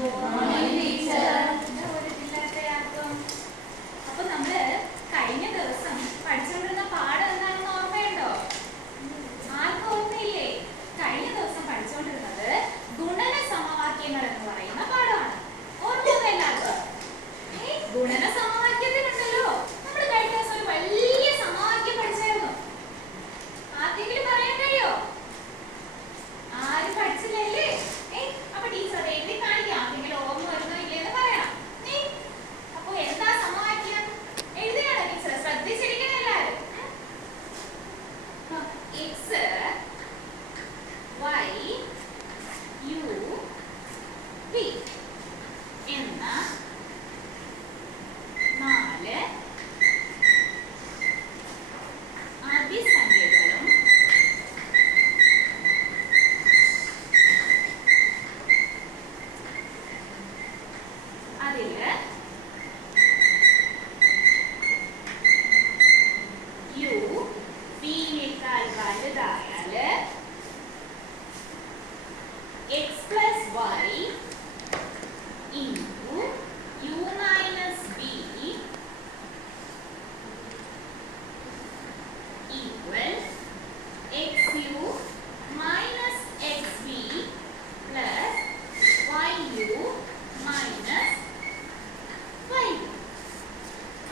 അപ്പൊ നമ്മള് കഴിഞ്ഞ ദിവസം പഠിച്ചുകൊണ്ടിരുന്ന പാഠം എന്താണെന്ന് ഓർമ്മയുണ്ടോ? ആർക്കും ഓർമ്മയില്ലേ? കഴിഞ്ഞ ദിവസം പഠിച്ചുകൊണ്ടിരുന്നത് ഗുണന സമവാക്യങ്ങൾ എന്ന് പറയുന്ന പാഠമാണ്. ഓർമ്മ എല്ലാവർക്കും? ഗുണന സമവാക്യത്തിനുണ്ടല്ലോ, നമ്മൾ കഴിഞ്ഞ ദിവസം ഒരു വലിയ സമവാക്യം പഠിച്ചായിരുന്നു. ആർക്കെങ്കിലും പറയാൻ കഴിയോ? ആരും പഠിച്ചില്ലേ? അപ്പൊ ടീച്ചർ എഴുതി കാണിക്കാം. ആർക്കെങ്കിലും ഓർമ്മ വരുന്നോ ഇല്ലേന്ന് പറയണം. അപ്പൊ എന്താ സമവാക്യം? എഴുതുകയാണ് ടീച്ചർ, ശ്രദ്ധിച്ചിരിക്കണം എല്ലാവരും. x y u v എന്ന 4 അഭിസംഖ്യകളും അതില് u v നേക്കാൾ വലുതായാല് x plus y into u minus v equal xu minus xv plus yu minus y.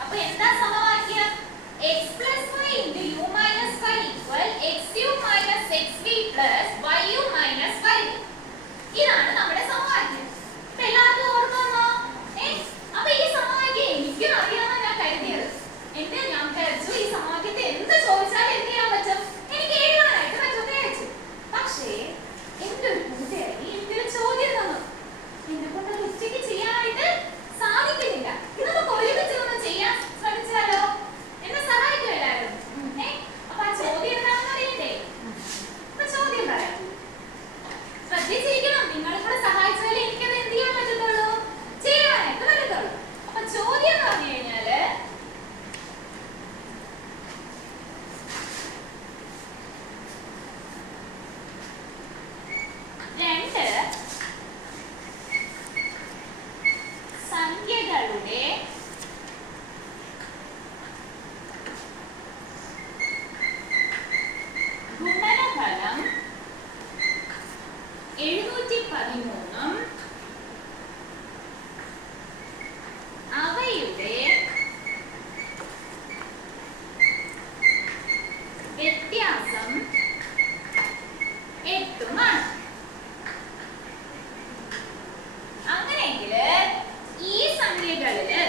അപ്പൊ എന്താ സമവാക്യം? x plus y into u minus y equal xu minus xv plus yu minus y. ഇതാണ് നമ്മുടെ സമവാക്യം. ഇപ്പൊ എല്ലാവർക്കും ഓർമ്മ വന്നോ? അപ്പൊ ഈ സമവാക്യം എനിക്കും അറിയാമെന്ന് ഞാൻ കരുതിയത്. ഞാൻ വിചാരിച്ചു ഈ സമവാക്യത്തെ എന്ത് ചോദിച്ചാലും എന്ത് ചെയ്യാൻ പറ്റും, എനിക്ക് എഴുതാനായിട്ട് പറ്റുമെന്ന് വിചാരിച്ചു. പക്ഷേ എന്റെ ഒരു കൂട്ടുകാരി എനിക്കൊരു ചോദ്യം തന്നു. എന്നെ കൊണ്ട് ഉച്ചയ്ക്ക് ചെയ്യാനായിട്ട് സാധിക്കുന്നില്ല. നമുക്ക് ഒരുമിച്ച് ഒന്ന് ചെയ്യാൻ ശ്രമിച്ചാലോ? എന്നെ സഹായിക്കും എല്ലാവരും. അപ്പൊ ആ ചോദ്യം എന്താണെന്ന് അറിയണ്ടേ? അപ്പൊ ചോദ്യം പറയാം, ശ്രദ്ധിച്ചിരിക്കണം. നിങ്ങളും കൂടെ സഹായിച്ചാലേ എനിക്കത് എന്ത് ചെയ്യാൻ പറ്റത്തുള്ളൂ, ചെയ്യാനായിട്ട് പറ്റത്തുള്ളൂ. അപ്പൊ ചോദ്യം എന്ന് പറഞ്ഞു കഴിഞ്ഞാല് രണ്ട് സംഖ്യകളുടെ ഗുണനഫലം 713 അവയുടെ വ്യത്യാസം 8 അങ്ങനെയെങ്കിൽ ഈ സംഖ്യകളില്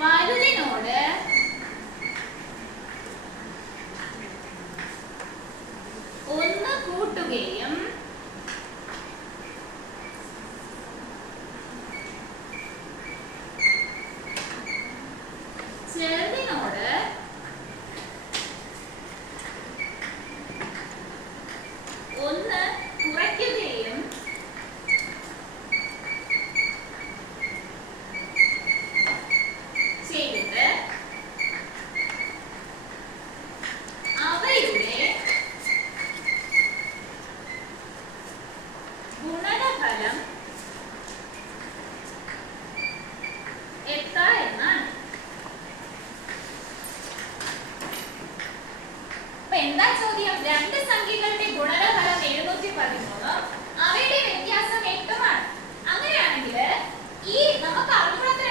വലുതിനോട് ഒന്ന് കൂട്ടുകയും ചെറുതിനോട് ഒന്ന് കുറയ്ക്കുകയും ചെയ്തിട്ട് അവയുടെ ഗുണനഫലം എത്ര എന്നാണ്. അപ്പൊ എന്താ ചോദ്യം? രണ്ട് സംഖ്യകളുടെ ഗുണനഫലം 713, അവയുടെ വ്യത്യാസം 8 ആണ്. അങ്ങനെയാണെങ്കിൽ ഈ നമുക്ക് അറിവുള്ള